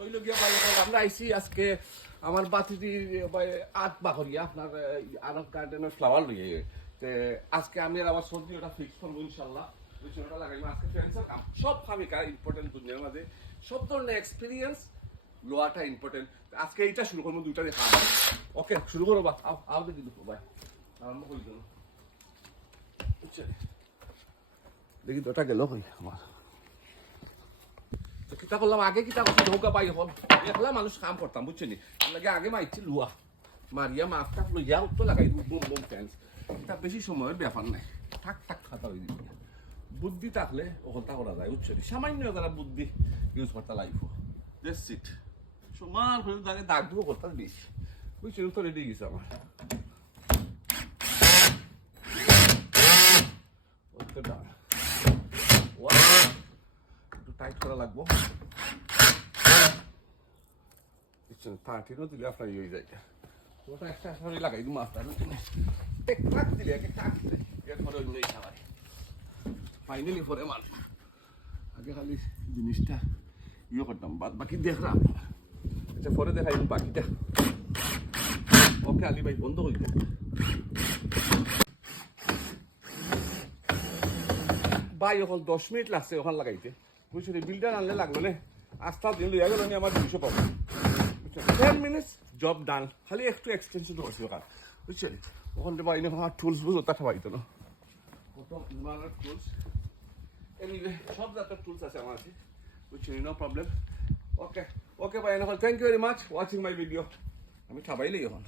ওই লোক আমরা আইসি আজকে আমার বাতিটি আট বাকরিয়া আপনার আরব গার্ডেনের ফ্লাওয়ার লইয়ে আজকে আমি আর আমার সবজি ওটা ফিক্স করবো ইনশাল্লাহ ওটা লাগাইবো আজকে ফ্রেন্ডসের কাম সব খামিকা ইম্পর্টেন্ট দুনিয়ার মাঝে সব ধরনের এক্সপিরিয়েন্স লোয়াটা ইম্পর্টেন্ট আজকে এইটা শুরু করবো দুইটা দেখা ওকে শুরু করো বা আও দেখি দুটো ভাই আরম্ভ করে দেবো দেখি তো ওটা গেল কই আমার কিতা করলাম আগে কিতা করছি নৌকা পাই হল একলা মানুষ কাম করতাম বুঝছেন লাগে আগে মাইছি লুয়া মারিয়া মাছ টাক লইয়া উত্তর লাগাই বুম বুম ফ্যান্স এটা বেশি সময়ের ব্যাপার নাই ঠাক ঠাক খাতা হয়ে দিবি বুদ্ধি থাকলে ওখানটা করা যায় বুঝছেন সামান্য যারা বুদ্ধি ইউজ করতে লাইফ দ্যাটস ইট সমান করে তাকে দাগ দুটো করতে দিস বুঝছেন তো রেডি গেছে আমার একটু টাইট করা লাগবো পার্টিরও দিলে আপনার ইয়ে যায় ওটা একটা শরীর লাগাই দিই মাছটা টাক দিলে একে টাক দিলে এরপরে ওইগুলো খাবার ফাইনালি পরে মাল আগে খালি জিনিসটা ইয়ে করতাম বাদ বাকি দেখলাম আচ্ছা পরে দেখাই বাকিটা ওকে আলি ভাই বন্ধ করে দেব ভাই ওখান 10 মিনিট লাগছে ওখান লাগাইতে বুঝছি বিলটা আনলে লাগলো না আস্তা দিন লইয়া গেল আমার 200 পাবো 10 minutes job done খালি একটু এক্সটেনশন করছি ওখান বুঝছেন ওখান থেকে বাইরে আমার টুলস বুঝো তা খাওয়াইতো না কত ধরনের টুলস এমনি সব জাতের টুলস আছে আমার কাছে বুঝছেন নো প্রবলেম ওকে ওকে ভাই thank you very much watching my video আমি খাবাইলেই এখন